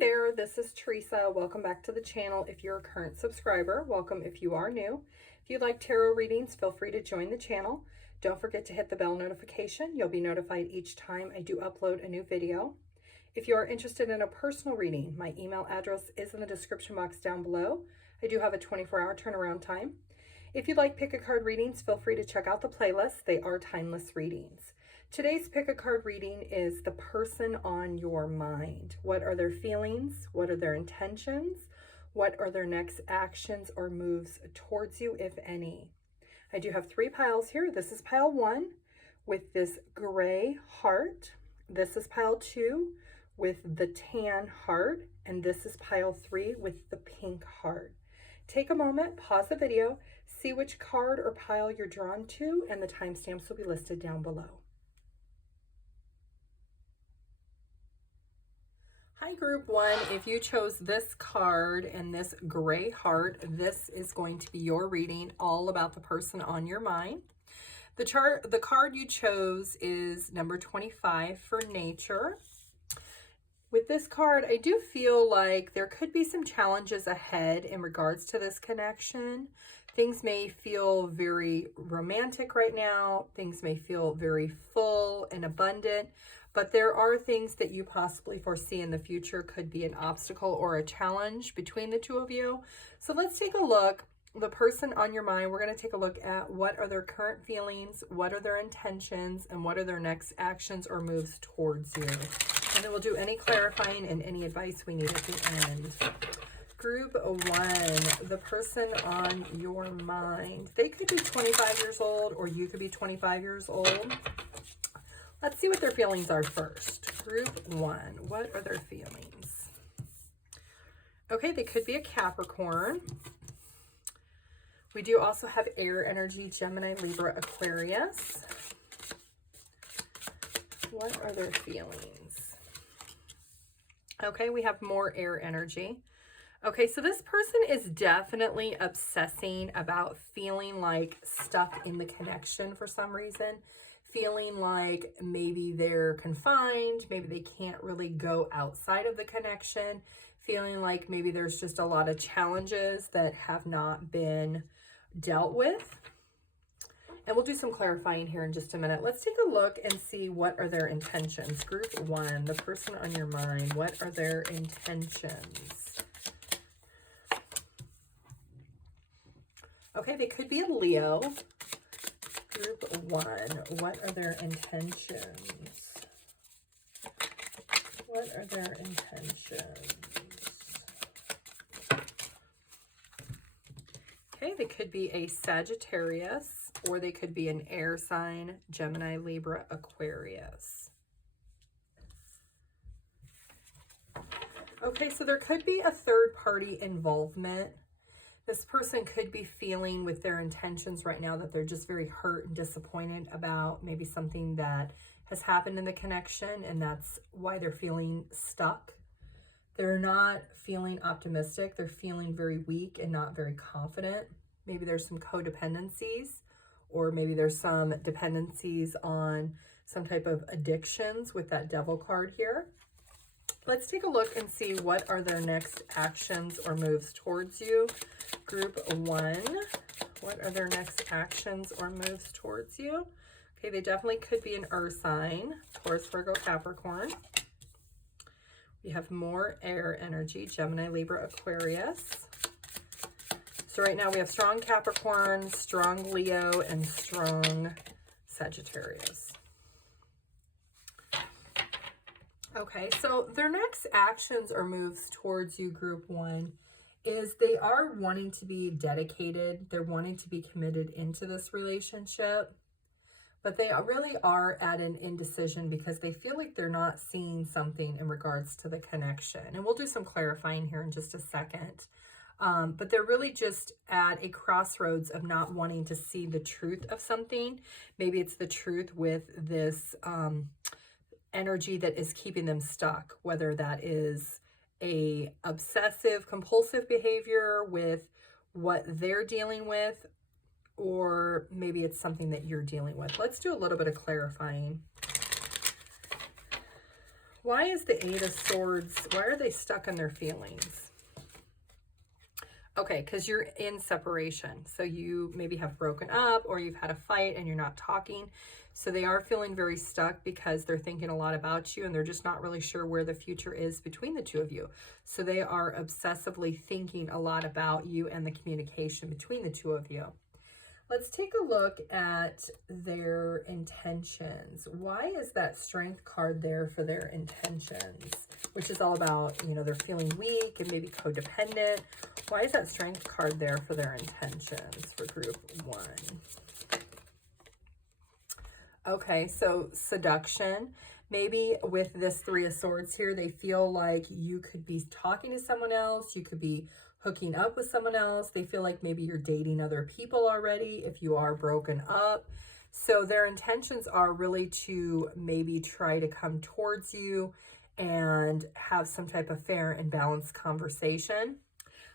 there, this is Teresa. Welcome back to the channel. If you're a current subscriber, welcome if you are new. If you'd like tarot readings, feel free to join the channel. Don't forget to hit the bell notification. You'll be notified each time I do upload a new video. If you are interested in a personal reading, my email address is in the description box down below. I do have a 24-hour turnaround time. If you'd like pick a card readings, feel free to check out the playlist. They are timeless readings. Today's pick a card reading is the person on your mind. What are their feelings? What are their intentions? What are their next actions or moves towards you, if any? I do have 3 piles here. This is pile 1 with this gray heart. This is pile 2 with the tan heart. And this is pile 3 with the pink heart. Take a moment, pause the video, see which card or pile you're drawn to, and the timestamps will be listed down below. Hi Group 1, if you chose this card and this gray heart, this is going to be your reading all about the person on your mind. The card you chose is number 25 for nature. With this card, I do feel like there could be some challenges ahead in regards to this connection. Things may feel very romantic right now. Things may feel very full and abundant. But there are things that you possibly foresee in the future could be an obstacle or a challenge between the two of you. So let's take a look. The person on your mind, we're going to take a look at what are their current feelings, what are their intentions, and what are their next actions or moves towards you. And then we'll do any clarifying and any advice we need at the end. Group 1, the person on your mind. They could be 25 years old or you could be 25 years old. Let's see what their feelings are first. Group 1, what are their feelings? Okay, they could be a Capricorn. We do also have air energy, Gemini, Libra, Aquarius. What are their feelings? Okay, we have more air energy. Okay, so this person is definitely obsessing about feeling like stuck in the connection for some reason. Feeling like maybe they're confined, maybe they can't really go outside of the connection, feeling like maybe there's just a lot of challenges that have not been dealt with. And we'll do some clarifying here in just a minute. Let's take a look and see what are their intentions. Group 1, the person on your mind, what are their intentions? Okay, they could be a Leo. Group 1, what are their intentions? What are their intentions? Okay, they could be a Sagittarius, or they could be an air sign, Gemini, Libra, Aquarius. Okay, so there could be a third party involvement. This person could be feeling with their intentions right now that they're just very hurt and disappointed about maybe something that has happened in the connection, and that's why they're feeling stuck. They're not feeling optimistic. They're feeling very weak and not very confident. Maybe there's some codependencies, or maybe there's some dependencies on some type of addictions with that Devil card here. Let's take a look and see what are their next actions or moves towards you. Group 1, what are their next actions or moves towards you? Okay, they definitely could be an earth sign, Taurus, Virgo, Capricorn. We have more air energy, Gemini, Libra, Aquarius. So right now we have strong Capricorn, strong Leo, and strong Sagittarius. Okay, so their next actions or moves towards you, Group 1, is they are wanting to be dedicated. They're wanting to be committed into this relationship, but they really are at an indecision because they feel like they're not seeing something in regards to the connection. And we'll do some clarifying here in just a second. But they're really just at a crossroads of not wanting to see the truth of something. Maybe it's the truth with this energy that is keeping them stuck, whether that is a obsessive compulsive behavior with what they're dealing with, or maybe it's something that you're dealing with. Let's do a little bit of clarifying. Why is the Eight of Swords, why are they stuck in their feelings? Okay, because you're in separation. So you maybe have broken up or you've had a fight and you're not talking. So they are feeling very stuck because they're thinking a lot about you and they're just not really sure where the future is between the two of you. So they are obsessively thinking a lot about you and the communication between the two of you. Let's take a look at their intentions. Why is that Strength card there for their intentions? Which is all about, you know, they're feeling weak and maybe codependent. Why is that Strength card there for their intentions for group 1? Okay, so seduction. Maybe with this Three of Swords here, they feel like you could be talking to someone else. You could be hooking up with someone else. They feel like maybe you're dating other people already if you are broken up. So their intentions are really to maybe try to come towards you and have some type of fair and balanced conversation.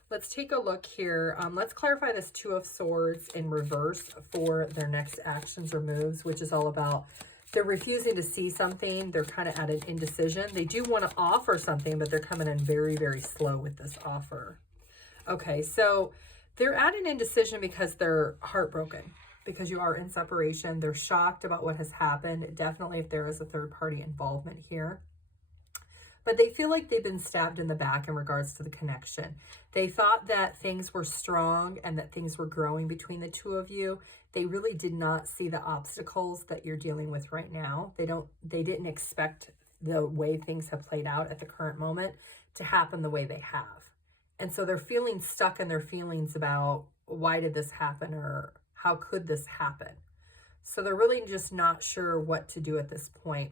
Let's take a look here. Let's clarify this Two of Swords in reverse for their next actions or moves, which is all about they're refusing to see something. They're kind of at an indecision. They do want to offer something, but they're coming in very, very slow with this offer. Okay, so they're at an indecision because they're heartbroken, because you are in separation. They're shocked about what has happened. Definitely if there is a third party involvement here. But they feel like they've been stabbed in the back in regards to the connection. They thought that things were strong and that things were growing between the two of you. They really did not see the obstacles that you're dealing with right now. They didn't expect the way things have played out at the current moment to happen the way they have. And so they're feeling stuck in their feelings about why did this happen or how could this happen? So they're really just not sure what to do at this point.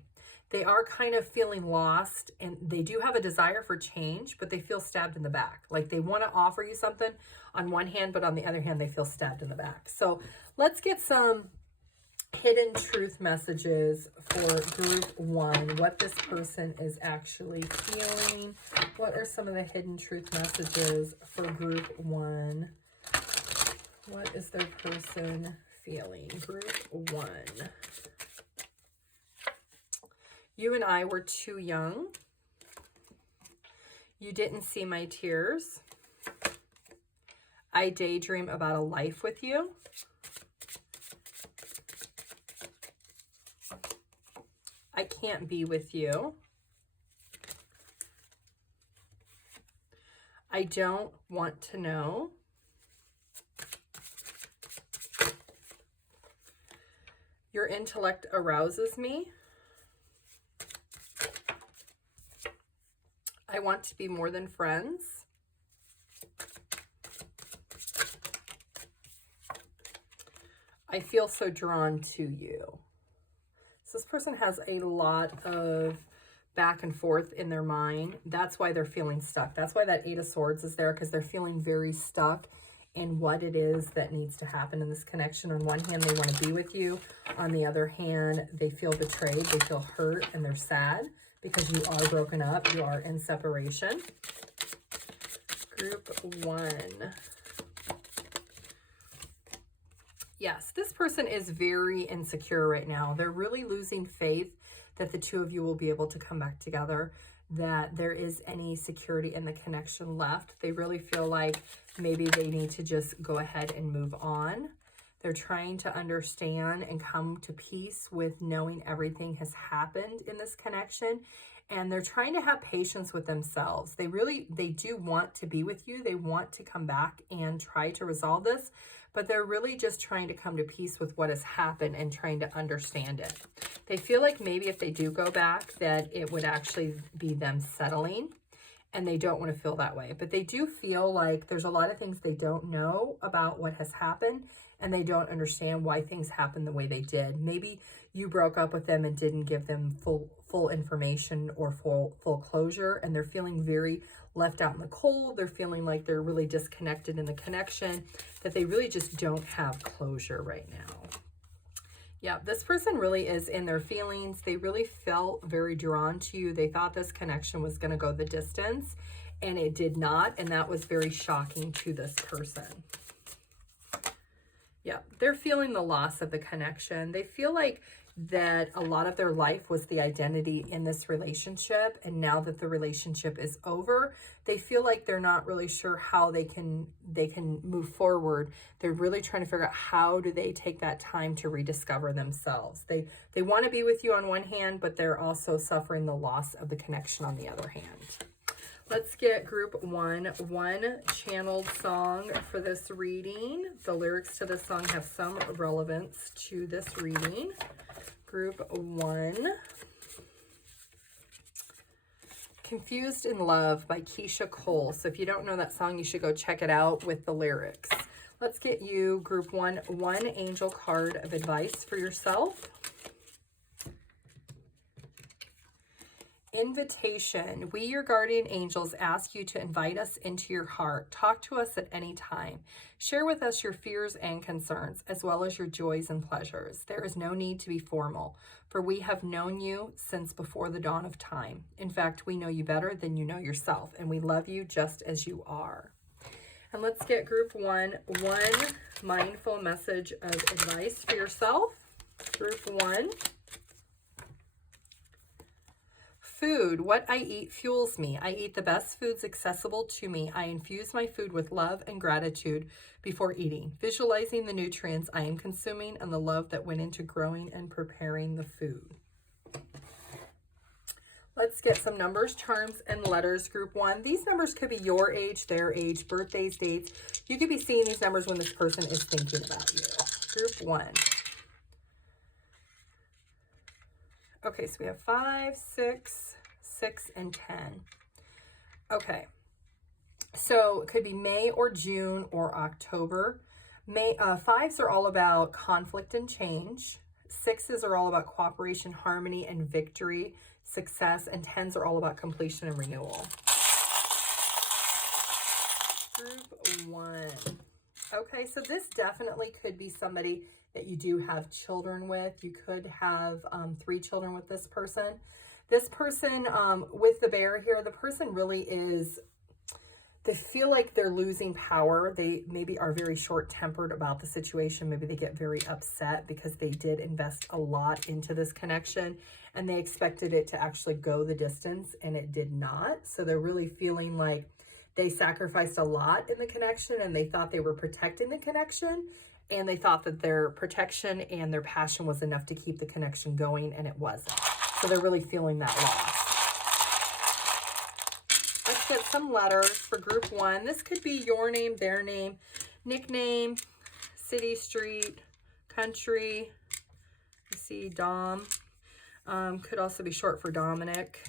They are kind of feeling lost and they do have a desire for change, but they feel stabbed in the back. Like they want to offer you something on one hand, but on the other hand, they feel stabbed in the back. So let's get some hidden truth messages for group 1, what this person is actually feeling. What are some of the hidden truth messages for group 1? What is their person feeling? Group 1. You and I were too young. You didn't see my tears. I daydream about a life with you. I can't be with you. I don't want to know. Your intellect arouses me. I want to be more than friends. I feel so drawn to you. So this person has a lot of back and forth in their mind. That's why they're feeling stuck. That's why that Eight of Swords is there, because they're feeling very stuck in what it is that needs to happen in this connection. On one hand, they want to be with you. On the other hand, they feel betrayed. They feel hurt and they're sad because you are broken up. You are in separation. Group 1. Yes, this person is very insecure right now. They're really losing faith that the two of you will be able to come back together, that there is any security in the connection left. They really feel like maybe they need to just go ahead and move on. They're trying to understand and come to peace with knowing everything has happened in this connection. And they're trying to have patience with themselves. They do want to be with you. They want to come back and try to resolve this, but they're really just trying to come to peace with what has happened and trying to understand it. They feel like maybe if they do go back, that it would actually be them settling, and they don't want to feel that way. But they do feel like there's a lot of things they don't know about what has happened, and they don't understand why things happened the way they did. Maybe you broke up with them and didn't give them full information or full closure, and they're feeling very left out in the cold. They're feeling like they're really disconnected in the connection, that they really just don't have closure right now. Yeah, this person really is in their feelings. They really felt very drawn to you. They thought this connection was going to go the distance, and it did not, and that was very shocking to this person. Yeah, they're feeling the loss of the connection. They feel like that a lot of their life was the identity in this relationship, and now that the relationship is over, they feel like they're not really sure how they can move forward. They're really trying to figure out how do they take that time to rediscover themselves. They want to be with you on one hand, but they're also suffering the loss of the connection on the other hand. Let's get group one channeled song for this reading. The lyrics to this song have some relevance to this reading. Group one. Confused in Love by Keisha Cole. So if you don't know that song, you should go check it out with the lyrics. Let's get you, group one angel card of advice for yourself. Invitation. We, your guardian angels, ask you to invite us into your heart. Talk to us at any time. Share with us your fears and concerns, as well as your joys and pleasures. There is no need to be formal, for we have known you since before the dawn of time. In fact, we know you better than you know yourself, and we love you just as you are. And let's get group one mindful message of advice for yourself. Group one. Food. What I eat fuels me. I eat the best foods accessible to me. I infuse my food with love and gratitude before eating, visualizing the nutrients I am consuming and the love that went into growing and preparing the food. Let's get some numbers, charms, and letters. Group one. These numbers could be your age, their age, birthdays, dates. You could be seeing these numbers when this person is thinking about you. Group one. Okay, so we have 5, 6, 6, and 10. Okay, so it could be May or June or October. Fives are all about conflict and change. Sixes are all about cooperation, harmony, and victory, success. And 10s are all about completion and renewal. Group one. Okay, so this definitely could be somebody that you do have children with. You could have 3 children with this person. This person with the bear here, the person really is, they feel like they're losing power. They maybe are very short-tempered about the situation. Maybe they get very upset because they did invest a lot into this connection and they expected it to actually go the distance and it did not. So they're really feeling like they sacrificed a lot in the connection and they thought they were protecting the connection. And they thought that their protection and their passion was enough to keep the connection going, and it wasn't. So they're really feeling that loss. Let's get some letters for group one. This could be your name, their name, nickname, city, street, country. You see Dom. Could also be short for Dominic.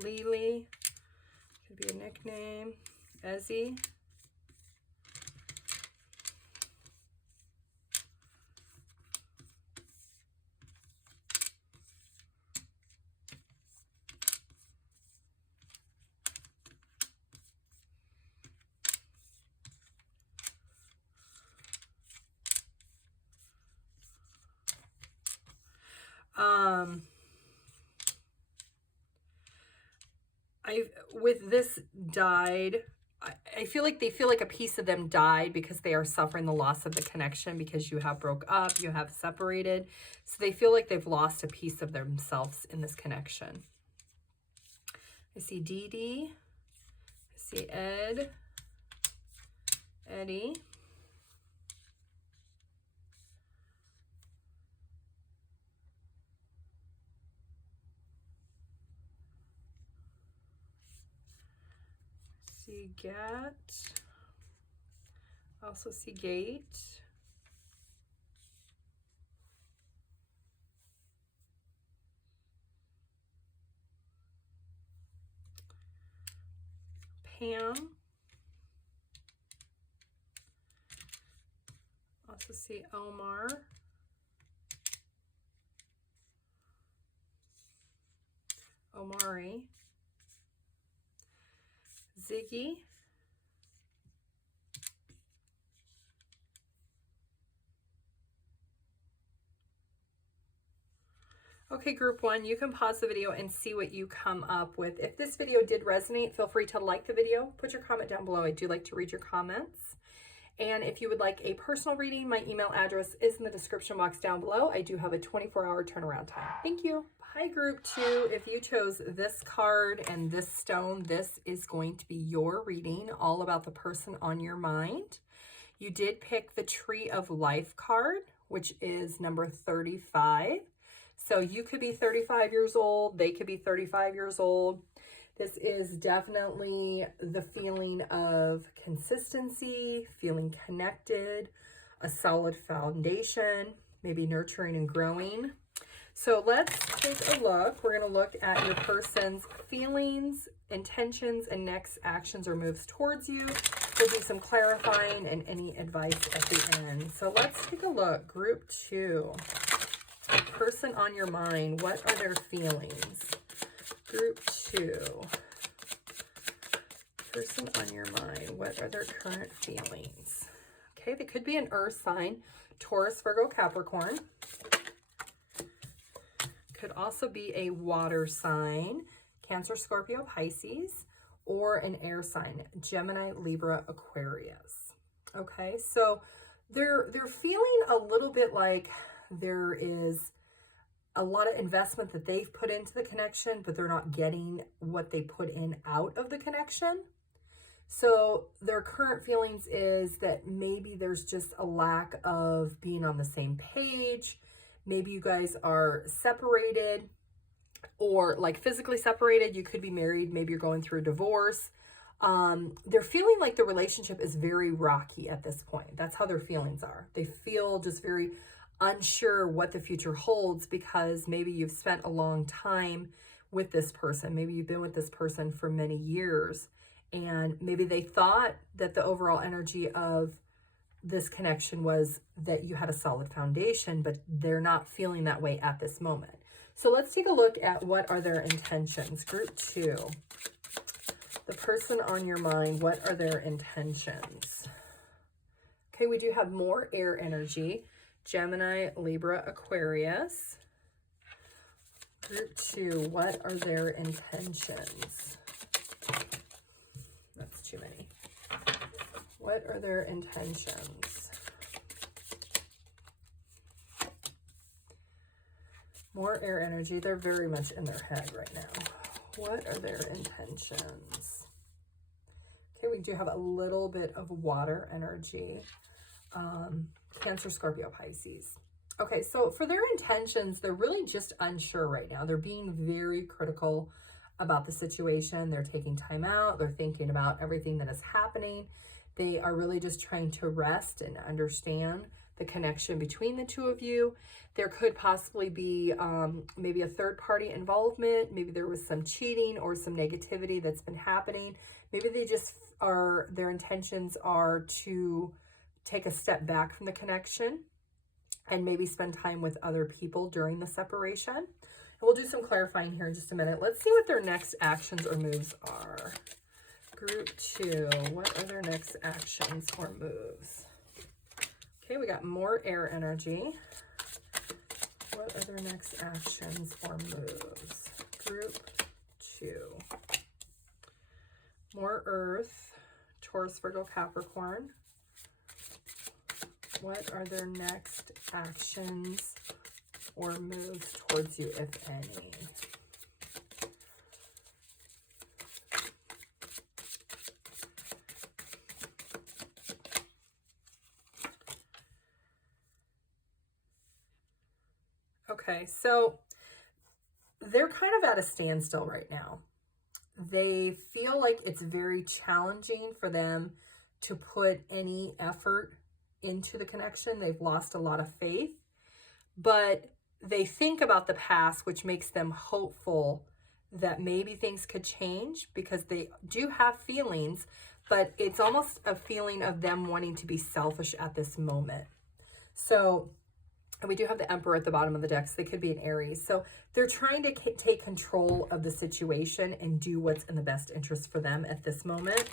Lily, could be a nickname. Ezzy. With this died, I feel like they feel like a piece of them died because they are suffering the loss of the connection because you have broke up, you have separated. So they feel like they've lost a piece of themselves in this connection. I see Dee Dee. I see Ed. Eddie. See Gat. Also see Gate. Pam. Also see Omar. Omari. Ziggy. Okay, group one, you can pause the video and see what you come up with. If this video did resonate, feel free to like the video, put your comment down below. I do like to read your comments. And if you would like a personal reading, my email address is in the description box down below. I do have a 24-hour turnaround time. Thank you. Hi, group two. If you chose this card and this stone, this is going to be your reading, all about the person on your mind. You did pick the Tree of Life card, which is number 35. So you could be 35 years old. They could be 35 years old. This is definitely the feeling of consistency, feeling connected, a solid foundation, maybe nurturing and growing. So let's take a look. We're going to look at your person's feelings, intentions, and next actions or moves towards you. There'll be some clarifying and any advice at the end. So let's take a look. Group two. Person on your mind, what are their feelings? Group two. Person on your mind, what are their current feelings? Okay, they could be an earth sign, Taurus, Virgo, Capricorn. Could also be a water sign, Cancer, Scorpio, Pisces, or an air sign, Gemini, Libra, Aquarius. Okay, so they're feeling a little bit like there is a lot of investment that they've put into the connection, but they're not getting what they put in out of the connection. So their current feelings is that maybe there's just a lack of being on the same page. Maybe you guys are separated, or like physically separated. You could be married. Maybe you're going through a divorce. They're feeling like the relationship is very rocky at this point. That's how their feelings are. They feel just very unsure what the future holds, because maybe you've spent a long time with this person. Maybe you've been with this person for many years, and maybe they thought that the overall energy of this connection was that you had a solid foundation, but they're not feeling that way at this moment. So let's take a look at what are their intentions. Group two, the person on your mind, what are their intentions? Okay, we do have more air energy, Gemini, Libra, Aquarius. Group two, what are their intentions? That's too many. What are their intentions? More air energy. They're very much in their head right now. What are their intentions? Okay, we do have a little bit of water energy. Cancer, Scorpio, Pisces. Okay, so for their intentions, they're really just unsure right now. They're being very critical about the situation. They're taking time out. They're thinking about everything that is happening. They are really just trying to rest and understand the connection between the two of you. There could possibly be maybe a third party involvement. Maybe there was some cheating or some negativity that's been happening. Maybe they just are, their intentions are to take a step back from the connection and maybe spend time with other people during the separation. And we'll do some clarifying here in just a minute. Let's see what their next actions or moves are. Group two, what are their next actions or moves? Okay, we got more air energy. What are their next actions or moves? Group two. More earth, Taurus, Virgo, Capricorn. What are their next actions or moves towards you, if any? Okay, so they're kind of at a standstill right now. They feel like it's very challenging for them to put any effort into the connection. They've lost a lot of faith, but they think about the past, which makes them hopeful that maybe things could change, because they do have feelings, but it's almost a feeling of them wanting to be selfish at this moment. So, and we do have the Emperor at the bottom of the deck, so they could be an Aries. So they're trying to take control of the situation and do what's in the best interest for them at this moment.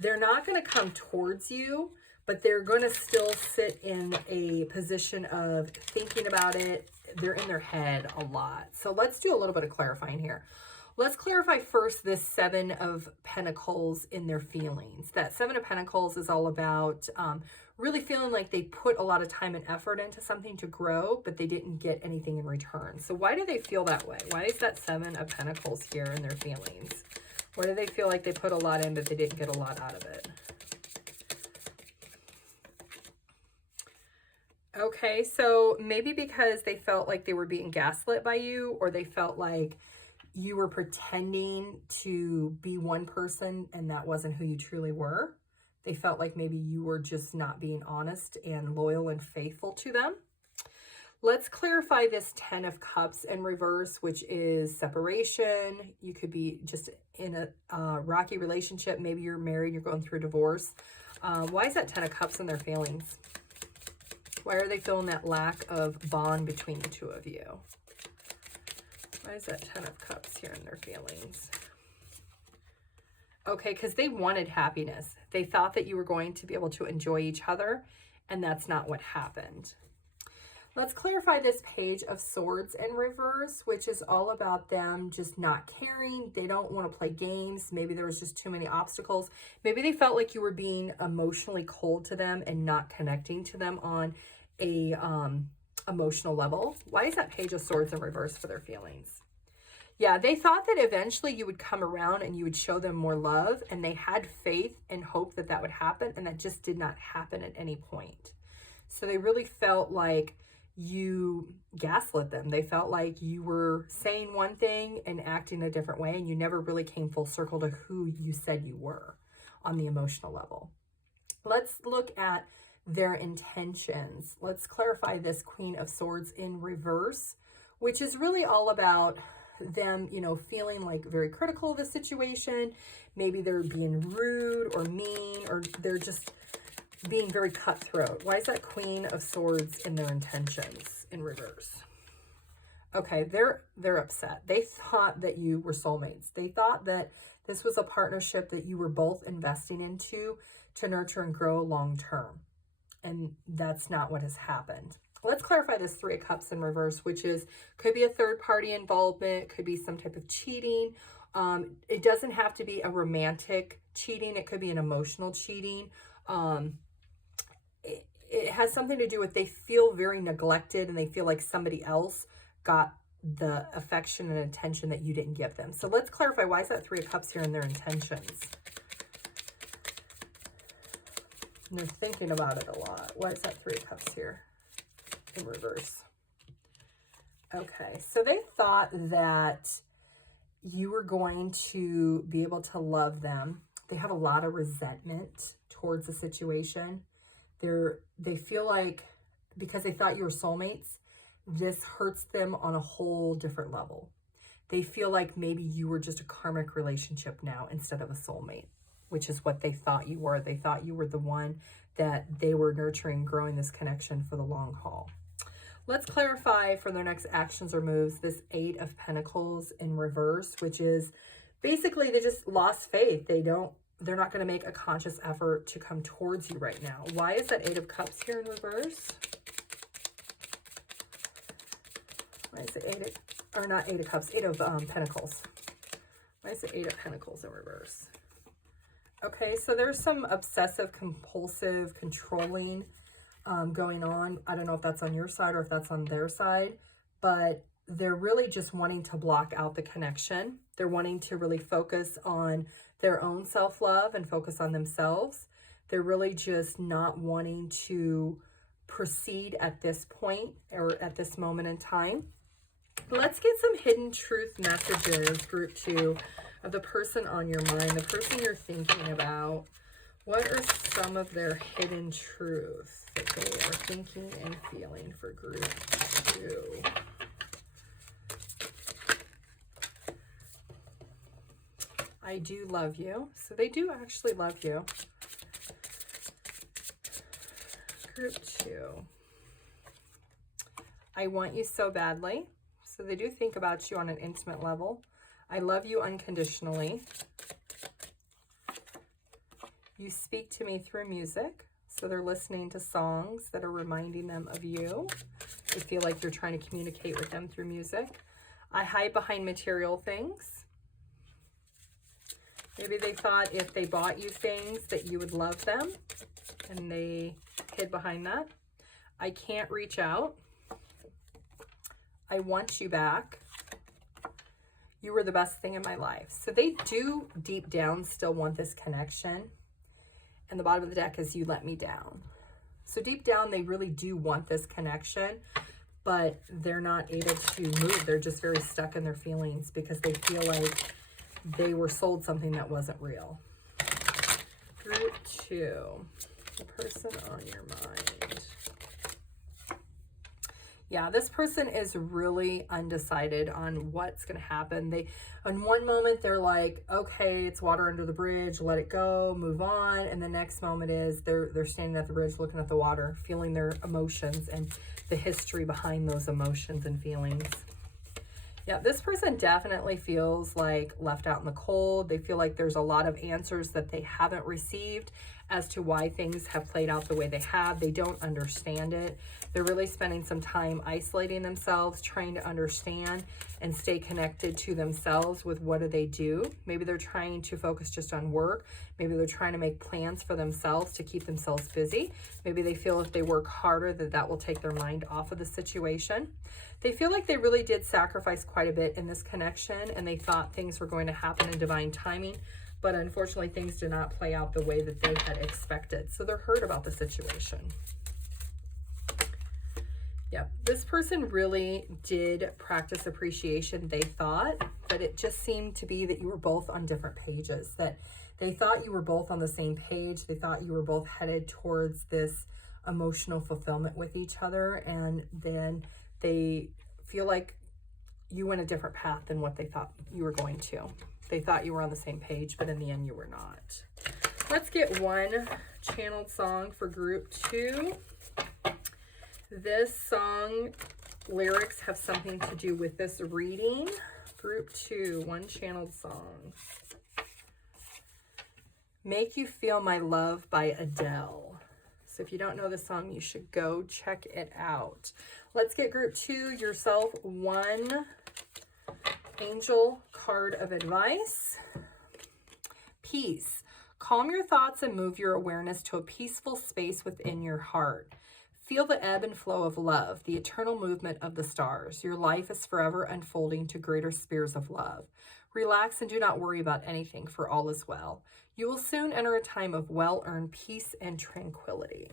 They're not going to come towards you, but they're going to still sit in a position of thinking about it. they're in their head a lot. So let's do a little bit of clarifying here. Let's clarify first this Seven of Pentacles in their feelings. That Seven of Pentacles is all about really feeling like they put a lot of time and effort into something to grow, but they didn't get anything in return. So why do they feel that way? Why is that Seven of Pentacles here in their feelings? Why do they feel like they put a lot in, but they didn't get a lot out of it? Okay, so maybe because they felt like they were being gaslit by you, or they felt like you were pretending to be one person and that wasn't who you truly were. They felt like maybe you were just not being honest and loyal and faithful to them. Let's clarify this 10 of Cups in reverse, which is separation. You could be just in a rocky relationship. Maybe you're married, you're going through a divorce. Why is that 10 of Cups in their feelings? Why are they feeling that lack of bond between the two of you? Why is that 10 of Cups here in their feelings? Okay, because they wanted happiness. They thought that you were going to be able to enjoy each other, and that's not what happened. Let's clarify this Page of Swords in reverse, which is all about them just not caring. They don't want to play games. Maybe there was just too many obstacles. Maybe they felt like you were being emotionally cold to them and not connecting to them on a emotional level. Why is that Page of Swords in reverse for their feelings? Yeah, they thought that eventually you would come around and you would show them more love, and they had faith and hope that that would happen, and that just did not happen at any point. So they really felt like you gaslit them. They felt like you were saying one thing and acting a different way, and you never really came full circle to who you said you were on the emotional level. Let's look at their intentions. Let's clarify this Queen of Swords in reverse, which is really all about them, you know, feeling like very critical of the situation. Maybe they're being rude or mean, or they're just being very cutthroat. Why is that Queen of Swords in their intentions in reverse? Okay, they're upset. They thought that you were soulmates. They thought that this was a partnership that you were both investing into to nurture and grow long term. And that's not what has happened. Let's clarify this Three of Cups in reverse, which is, could be a third party involvement, could be some type of cheating. It doesn't have to be a romantic cheating. It could be an emotional cheating. It has something to do with they feel very neglected, and they feel like somebody else got the affection and attention that you didn't give them. So let's clarify, why is that Three of Cups here in their intentions? And they're thinking about it a lot. Why is that Three of Cups here in reverse? Okay, so they thought that you were going to be able to love them. They have a lot of resentment towards the situation. They feel like, because they thought you were soulmates, this hurts them on a whole different level. They feel like maybe you were just a karmic relationship now instead of a soulmate, which is what they thought you were. They thought you were the one that they were nurturing, growing this connection for the long haul. Let's clarify for their next actions or moves this Eight of Pentacles in reverse, which is basically they just lost faith. They're not going to make a conscious effort to come towards you right now. Why is that Eight of Cups here in reverse? Why is it Eight of Pentacles? Why is it Eight of Pentacles in reverse? Okay, so there's some obsessive, compulsive, controlling going on. I don't know if that's on your side or if that's on their side, but they're really just wanting to block out the connection. They're wanting to really focus on their own self-love and focus on themselves. They're really just not wanting to proceed at this point or at this moment in time. Let's get some hidden truth messages, group 2, of the person on your mind, the person you're thinking about. What are some of their hidden truths that they are thinking and feeling for group 2? I do love you. So they do actually love you. Group 2. I want you so badly. So they do think about you on an intimate level. I love you unconditionally. You speak to me through music. So they're listening to songs that are reminding them of you. They feel like you're trying to communicate with them through music. I hide behind material things. Maybe they thought if they bought you things that you would love them, and they hid behind that. I can't reach out. I want you back. You were the best thing in my life. So they do deep down still want this connection. And the bottom of the deck is you let me down. So deep down, they really do want this connection, but they're not able to move. They're just very stuck in their feelings because they feel like they were sold something that wasn't real. Group 2, the person on your mind. Yeah, this person is really undecided on what's going to happen. In one moment, they're like, okay, it's water under the bridge, let it go, move on. And the next moment is they're standing at the bridge, looking at the water, feeling their emotions and the history behind those emotions and feelings. Yeah, this person definitely feels like left out in the cold. They feel like there's a lot of answers that they haven't received as to why things have played out the way they have. They don't understand it. They're really spending some time isolating themselves, trying to understand and stay connected to themselves with what do they do. Maybe they're trying to focus just on work. Maybe they're trying to make plans for themselves to keep themselves busy. Maybe they feel if they work harder that will take their mind off of the situation. They feel like they really did sacrifice quite a bit in this connection, and they thought things were going to happen in divine timing, but unfortunately things did not play out the way that they had expected. So they're hurt about the situation. Yeah, this person really did practice appreciation, they thought, but it just seemed to be that you were both on different pages, that they thought you were both on the same page. They thought you were both headed towards this emotional fulfillment with each other, and then they feel like you went a different path than what they thought you were going to. They thought you were on the same page, but in the end you were not. Let's get one channeled song for group 2. This song lyrics have something to do with this reading. Group 2, one channeled song. Make You Feel My Love by Adele. So if you don't know the song, you should go check it out. Let's get group 2, yourself, one angel card of advice. Peace. Calm your thoughts and move your awareness to a peaceful space within your heart. Feel the ebb and flow of love, the eternal movement of the stars. Your life is forever unfolding to greater spheres of love. Relax and do not worry about anything, for all is well. You will soon enter a time of well-earned peace and tranquility.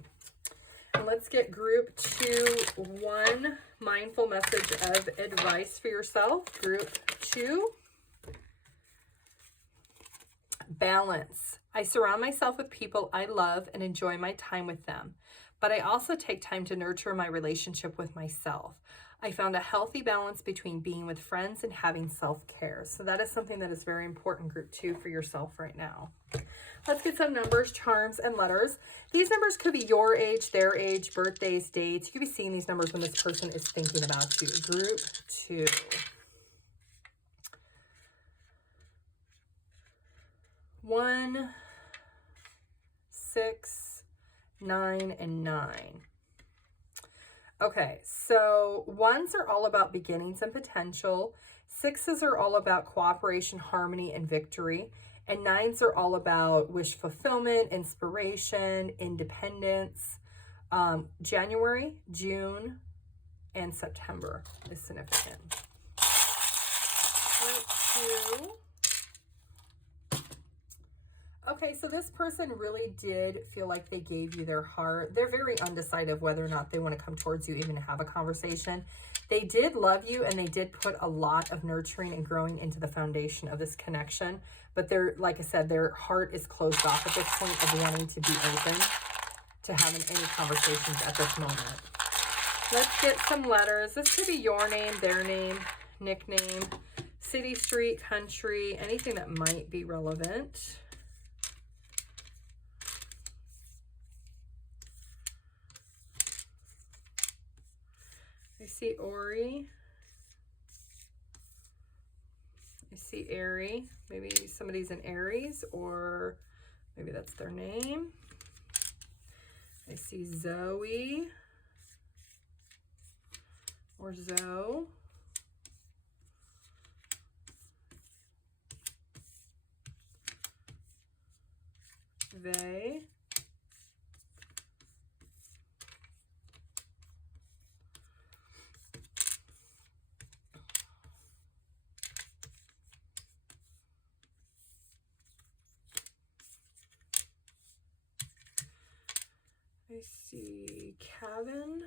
And let's get group 2, one mindful message of advice for yourself. Group 2. Balance. I surround myself with people I love and enjoy my time with them, but I also take time to nurture my relationship with myself. I found a healthy balance between being with friends and having self-care. So that is something that is very important, group 2, for yourself right now. Let's get some numbers, charms, and letters. These numbers could be your age, their age, birthdays, dates. You could be seeing these numbers when this person is thinking about you. Group 2. 1, 6, 9, and 9. Okay, so 1s are all about beginnings and potential. 6s are all about cooperation, harmony, and victory. And 9s are all about wish fulfillment, inspiration, independence. January, June, and September is significant. Group 2. Okay, so this person really did feel like they gave you their heart. They're very undecided of whether or not they want to come towards you, even to have a conversation. They did love you, and they did put a lot of nurturing and growing into the foundation of this connection. But they're, like I said, their heart is closed off at this point of wanting to be open to having any conversations at this moment. Let's get some letters. This could be your name, their name, nickname, city, street, country, anything that might be relevant. I see Ori. I see Airy. Maybe somebody's an Aries, or maybe that's their name. I see Zoe. or Zoe. They. I see Kevin.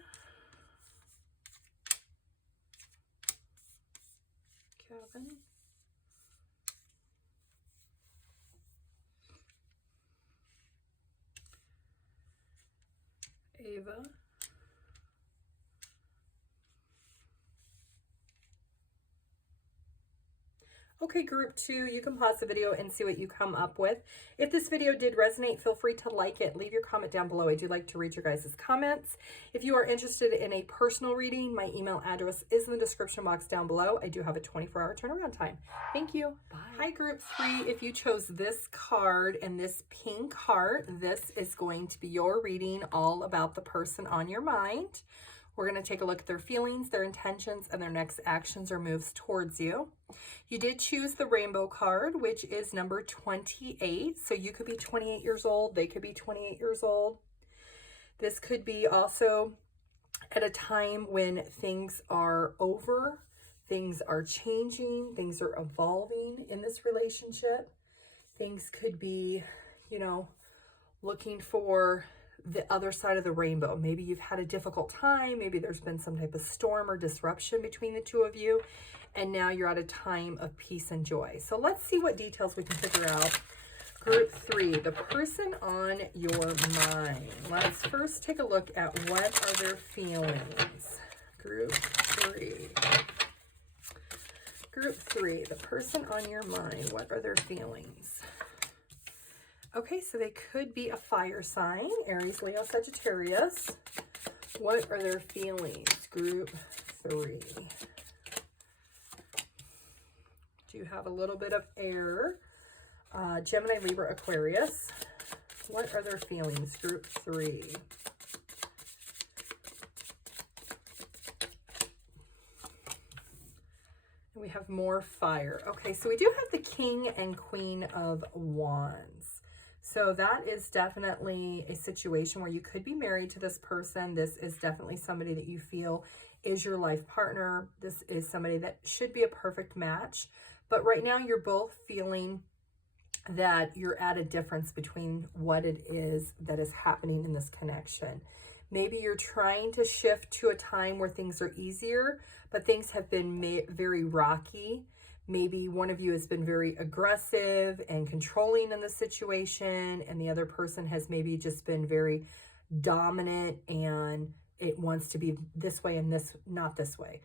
Ava. Okay, group 2, you can pause the video and see what you come up with. If this video did resonate, feel free to like it. Leave your comment down below. I do like to read your guys' comments. If you are interested in a personal reading, my email address is in the description box down below. I do have a 24-hour turnaround time. Thank you. Bye. Hi, group 3. If you chose this card and this pink heart, this is going to be your reading all about the person on your mind. We're going to take a look at their feelings, their intentions, and their next actions or moves towards you. You did choose the rainbow card, which is number 28. So you could be 28 years old. They could be 28 years old. This could be also at a time when things are over, things are changing, things are evolving in this relationship. Things could be, you know, looking for the other side of the rainbow. Maybe you've had a difficult time. Maybe there's been some type of storm or disruption between the two of you. And now you're at a time of peace and joy. So let's see what details we can figure out. Group 3, the person on your mind. Let's first take a look at what are their feelings. Group 3. Group 3, the person on your mind. What are their feelings? Okay, so they could be a fire sign, Aries, Leo, Sagittarius. What are their feelings? Group 3. Do you have a little bit of air? Gemini, Libra, Aquarius. What are their feelings? Group 3. And we have more fire. Okay, so we do have the King and Queen of Wands. So that is definitely a situation where you could be married to this person. This is definitely somebody that you feel is your life partner. This is somebody that should be a perfect match. But right now you're both feeling that you're at a difference between what it is that is happening in this connection. Maybe you're trying to shift to a time where things are easier, but things have been very rocky. Maybe one of you has been very aggressive and controlling in the situation, and the other person has maybe just been very dominant and it wants to be this way and this, not this way.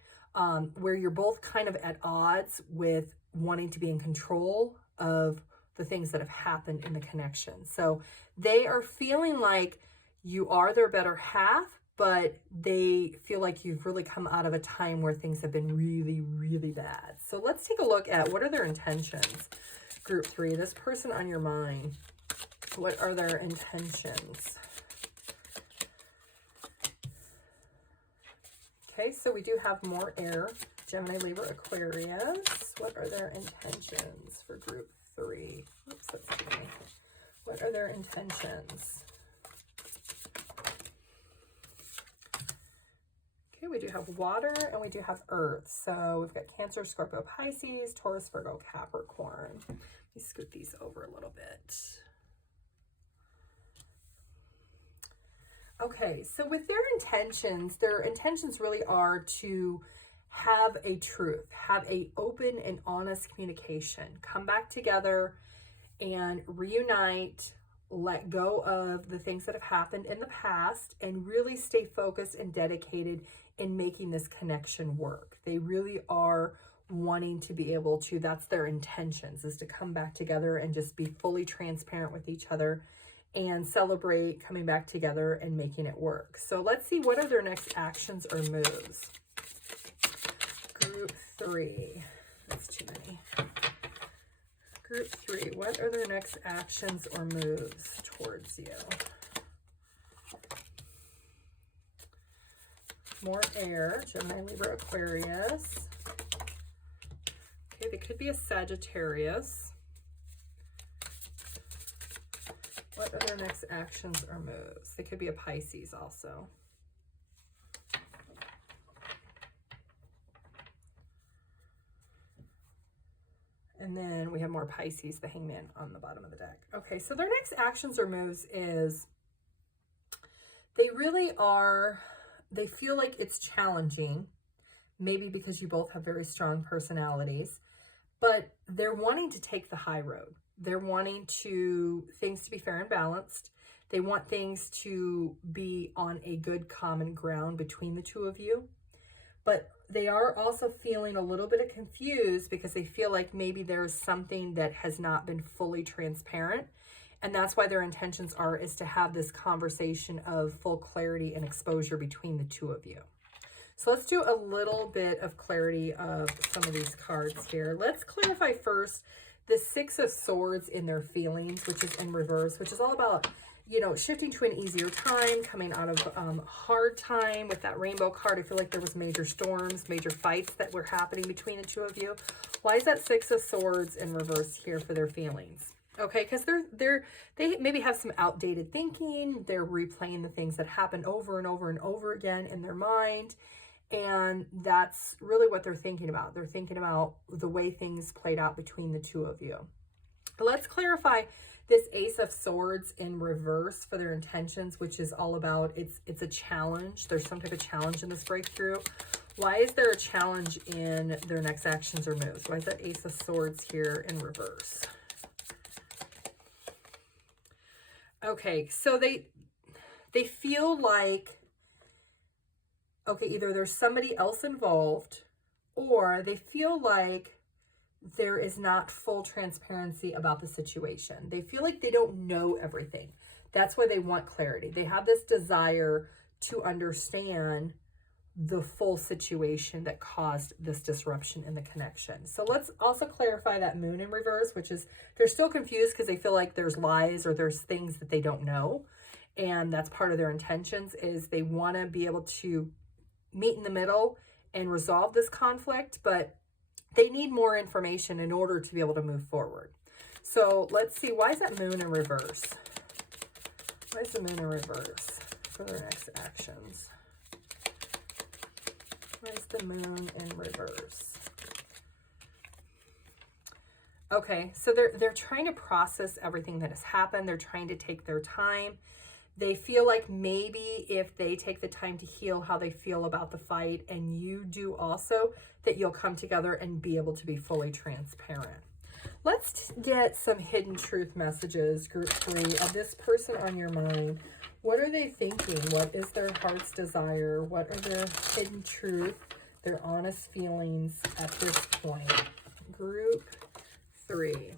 Where you're both kind of at odds with wanting to be in control of the things that have happened in the connection. So they are feeling like you are their better half, but they feel like you've really come out of a time where things have been really, really bad. So let's take a look at what are their intentions. Group 3, this person on your mind, what are their intentions? Okay, so we do have more air. Gemini, Libra, Aquarius. What are their intentions for group 3? Oops, that's okay. What are their intentions? Okay, we do have water and we do have earth. So we've got Cancer, Scorpio, Pisces, Taurus, Virgo, Capricorn. Let me scoot these over a little bit. Okay, so with their intentions really are to have a truth, have a open and honest communication, come back together and reunite, let go of the things that have happened in the past, and really stay focused and dedicated in making this connection work. They really are wanting to be able to, that's their intentions, is to come back together and just be fully transparent with each other and celebrate coming back together and making it work. So let's see, what are their next actions or moves? Group 3. That's too many. Group 3, what are their next actions or moves towards you? More air, Gemini, Libra, Aquarius. Okay, they could be a Sagittarius. What are their next actions or moves? They could be a Pisces also. And then we have more Pisces, the Hangman, on the bottom of the deck. Okay, so their next actions or moves is they really are, they feel like it's challenging, maybe because you both have very strong personalities, but they're wanting to take the high road. They're wanting things to be fair and balanced. They want things to be on a good common ground between the two of you. But they are also feeling a little bit of confused because they feel like maybe there's something that has not been fully transparent. And that's why their intentions is to have this conversation of full clarity and exposure between the two of you. So let's do a little bit of clarity of some of these cards here. Let's clarify first the Six of Swords in their feelings, which is in reverse, which is all about, you know, shifting to an easier time, coming out of hard time. With that rainbow card, I feel like there was major storms, major fights that were happening between the two of you. Why is that Six of Swords in reverse here for their feelings? Okay, because they maybe have some outdated thinking. They're replaying the things that happened over and over and over again in their mind. And that's really what they're thinking about. They're thinking about the way things played out between the two of you. Let's clarify this Ace of Swords in reverse for their intentions, which is all about, it's a challenge. There's some type of challenge in this breakthrough. Why is there a challenge in their next actions or moves? Why is that Ace of Swords here in reverse? Okay, so they feel like, okay, either there's somebody else involved, or they feel like there is not full transparency about the situation. They feel like they don't know everything. That's why they want clarity. They have this desire to understand the full situation that caused this disruption in the connection. So let's also clarify that Moon in reverse, which is they're still confused because they feel like there's lies or there's things that they don't know. And that's part of their intentions, is they want to be able to meet in the middle and resolve this conflict, but they need more information in order to be able to move forward. So let's see, why is that Moon in reverse? Why is the Moon in reverse for their next actions? Why is the Moon in reverse? Okay, so they're trying to process everything that has happened. They're trying to take their time. They feel like maybe if they take the time to heal how they feel about the fight, and you do also, that you'll come together and be able to be fully transparent. Let's get some hidden truth messages, group 3, of this person on your mind. What are they thinking? What is their heart's desire? What are their hidden truth, their honest feelings at this point? Group 3.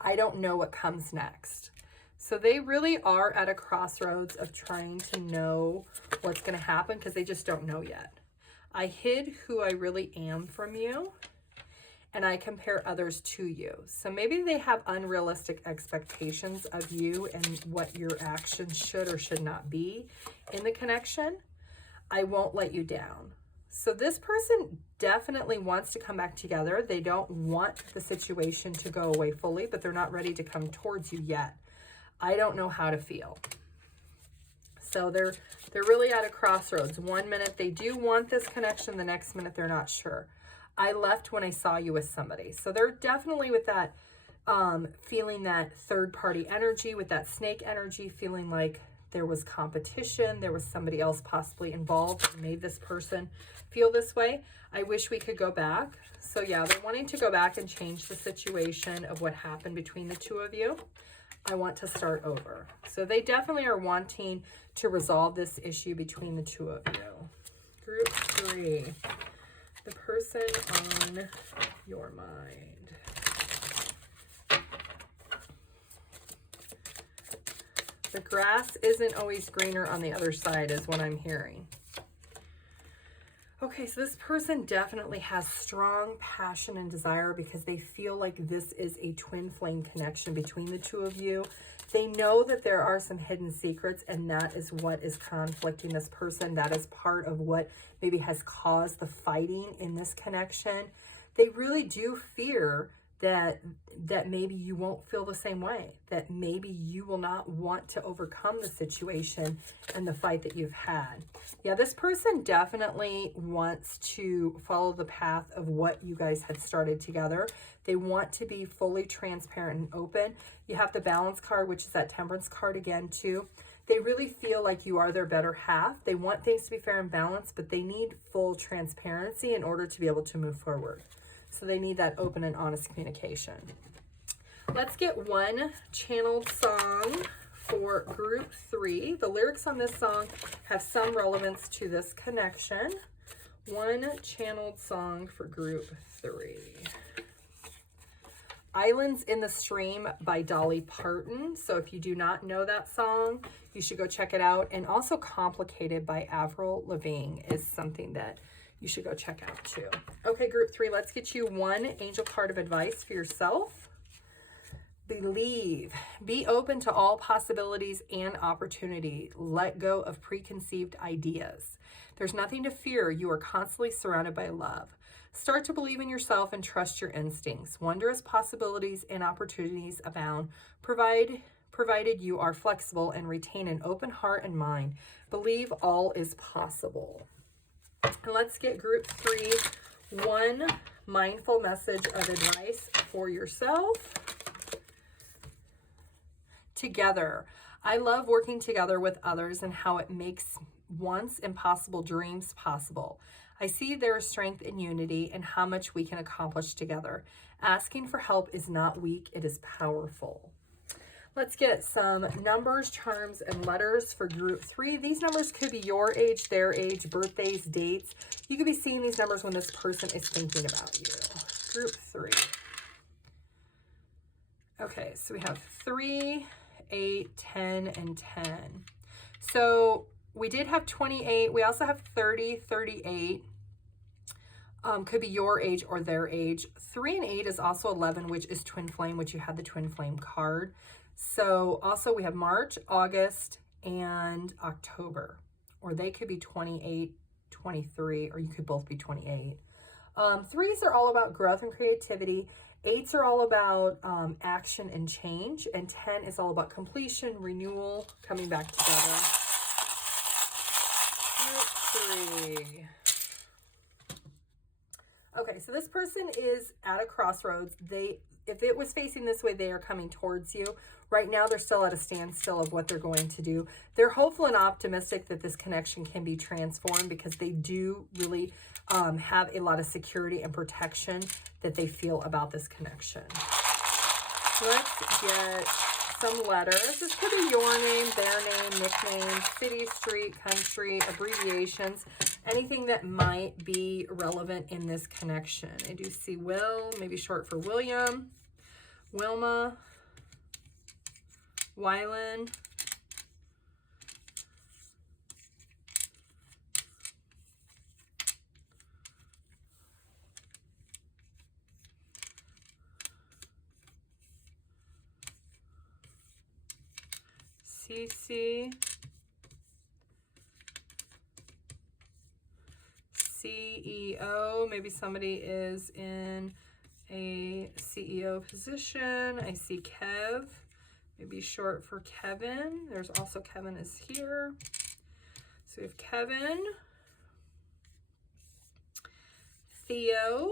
I don't know what comes next. So they really are at a crossroads of trying to know what's going to happen because they just don't know yet. I hid who I really am from you, and I compare others to you. So maybe they have unrealistic expectations of you and what your actions should or should not be in the connection. I won't let you down. So this person definitely wants to come back together. They don't want the situation to go away fully, but they're not ready to come towards you yet. I don't know how to feel. So they're really at a crossroads. One minute they do want this connection, the next minute they're not sure. I left when I saw you with somebody. So they're definitely with that feeling that third party energy, with that snake energy, feeling like there was competition, there was somebody else possibly involved that made this person feel this way. I wish we could go back. So yeah, they're wanting to go back and change the situation of what happened between the two of you. I want to start over. So they definitely are wanting to resolve this issue between the two of you. Group 3, the person on your mind. The grass isn't always greener on the other side is what I'm hearing. Okay, so this person definitely has strong passion and desire because they feel like this is a twin flame connection between the two of you. They know that there are some hidden secrets, and that is what is conflicting this person. That is part of what maybe has caused the fighting in this connection. They really do fear that maybe you won't feel the same way, that maybe you will not want to overcome the situation and the fight that you've had. Yeah, this person definitely wants to follow the path of what you guys had started together. They want to be fully transparent and open. You have the Balance card, which is that Temperance card again too. They really feel like you are their better half. They want things to be fair and balanced, but they need full transparency in order to be able to move forward. So they need that open and honest communication. Let's get one channeled song for group 3. The lyrics on this song have some relevance to this connection. One channeled song for group 3. Islands in the Stream by Dolly Parton. So if you do not know that song, you should go check it out. And also Complicated by Avril Lavigne is something that you should go check out too. Okay, group 3, let's get you one angel card of advice for yourself. Believe. Be open to all possibilities and opportunity. Let go of preconceived ideas. There's nothing to fear. You are constantly surrounded by love. Start to believe in yourself and trust your instincts. Wondrous possibilities and opportunities abound, provided you are flexible and retain an open heart and mind. Believe all is possible. And let's get group 3, one mindful message of advice for yourself. Together. I love working together with others and how it makes once impossible dreams possible. I see there is strength in unity and how much we can accomplish together. Asking for help is not weak, it is powerful. Let's get some numbers, charms, and letters for group 3. These numbers could be your age, their age, birthdays, dates. You could be seeing these numbers when this person is thinking about you. Group 3. Okay, so we have 3, 8, 10, and 10. So we did have 28. We also have 30, 38. Could be your age or their age. 3 and 8 is also 11, which is twin flame, which you had the twin flame card. So also we have March, August, and October. Or they could be 28, 23, or you could both be 28. 3s are all about growth and creativity. 8s are all about action and change. And 10 is all about completion, renewal, coming back together. Group 3. Okay, so this person is at a crossroads. If it was facing this way, they are coming towards you. Right now, they're still at a standstill of what they're going to do. They're hopeful and optimistic that this connection can be transformed because they do really have a lot of security and protection that they feel about this connection. Let's get some letters. This could be your name, their name, nickname, city, street, country, abbreviations, anything that might be relevant in this connection. I do see Will, maybe short for William, Wilma, Wylan, CC, CEO, maybe somebody is in a CEO position. I see Kev, maybe short for Kevin. There's also Kevin is here. So we have Kevin, Theo,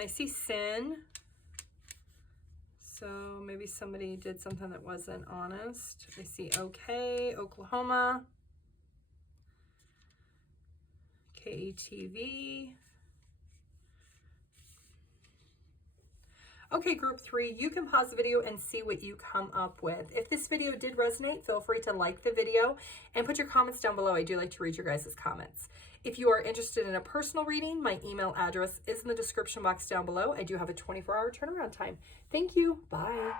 I see Sin. So maybe somebody did something that wasn't honest. I see OK, Oklahoma, KETV. Okay, group 3, you can pause the video and see what you come up with. If this video did resonate, feel free to like the video and put your comments down below. I do like to read your guys' comments. If you are interested in a personal reading, my email address is in the description box down below. I do have a 24-hour turnaround time. Thank you. Bye.